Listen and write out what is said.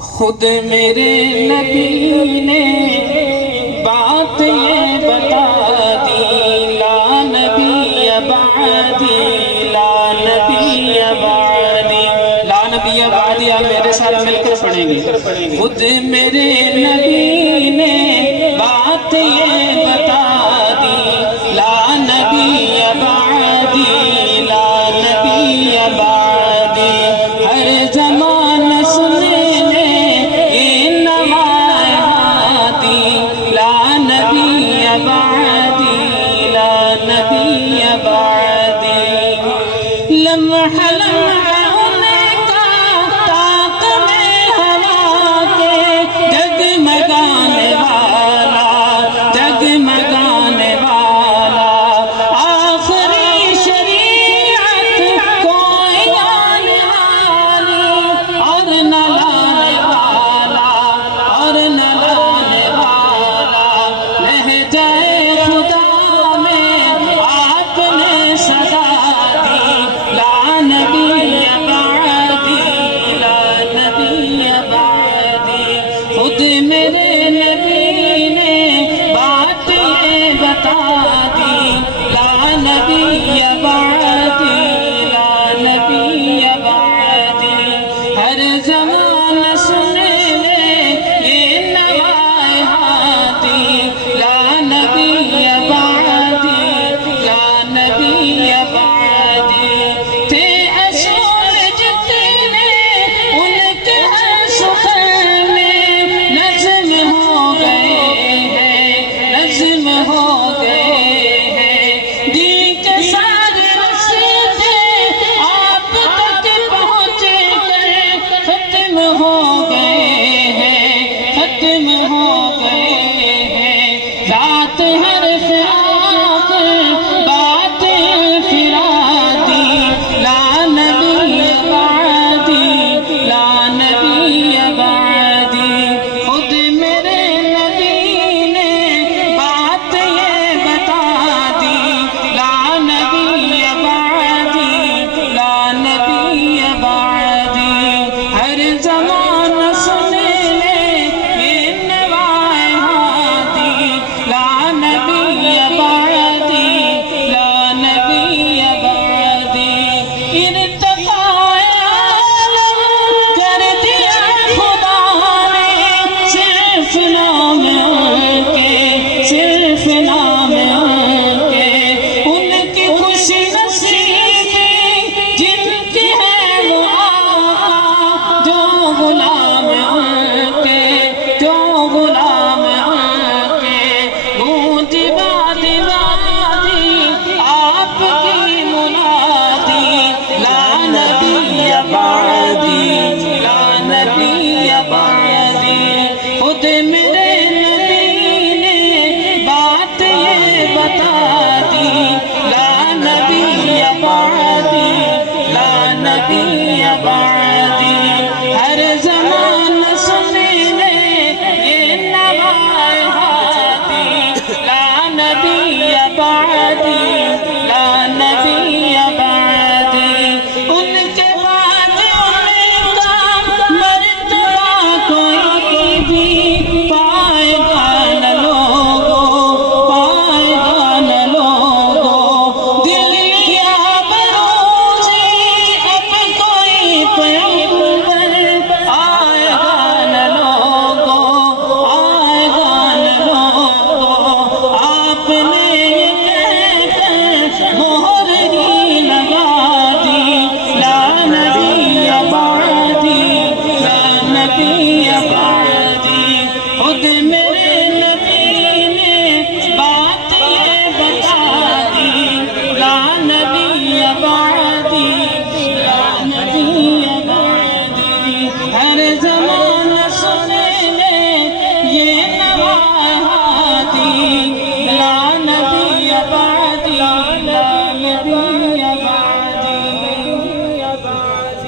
خود میرے نبی نے بات یہ بتا دی، لا نبی بعدی، لا نبی بعدی، لا نبی بعدی۔ آپ میرے ساتھ مل کر پڑھیں گے۔ خود میرے نبی نے بات یہ بتا دی، لا نبی بعدی، لا نبی بعدی۔ ہر زمان سنے بعدی، لا نبی بعدی۔ لمحہ لمحہ ہونے کا طاق میں ہوا کے، جگمگانے والا، جگمگانے والا، آخری شریعت کوئی آنے والی، اور نہ لانے والا، اور نہ لانے والا۔ لہجۂ خدا میں آپ نے سزا دی، لا نبی بعدی، لا نبی بعدی۔ خود میرے نبی نے بات یہ بتا دی، لا نبی بعدی، لا نبی بعدی۔ ہر زمان سنے لے یہ نوائے ہادی، لا نبی بعدی، لا نبی بعدی۔ تھے اصول جتنے ان کے ہر سخن میں نظم ہو گئے ہیں، نظم ہو گئے ہیں۔ دین کے سارے رستے آپ تک پہنچے گئے، ختم ہو گئے ہیں، ختم ہو گئے ہیں۔ ذات ہر فراق بات انفرادی، لا نبی بعدی، لا نبی بعدی۔ خود میرے نبی نے بات یہ بتا دی، لا نبی بعدی، لا نبی بعدی۔ ہر زمان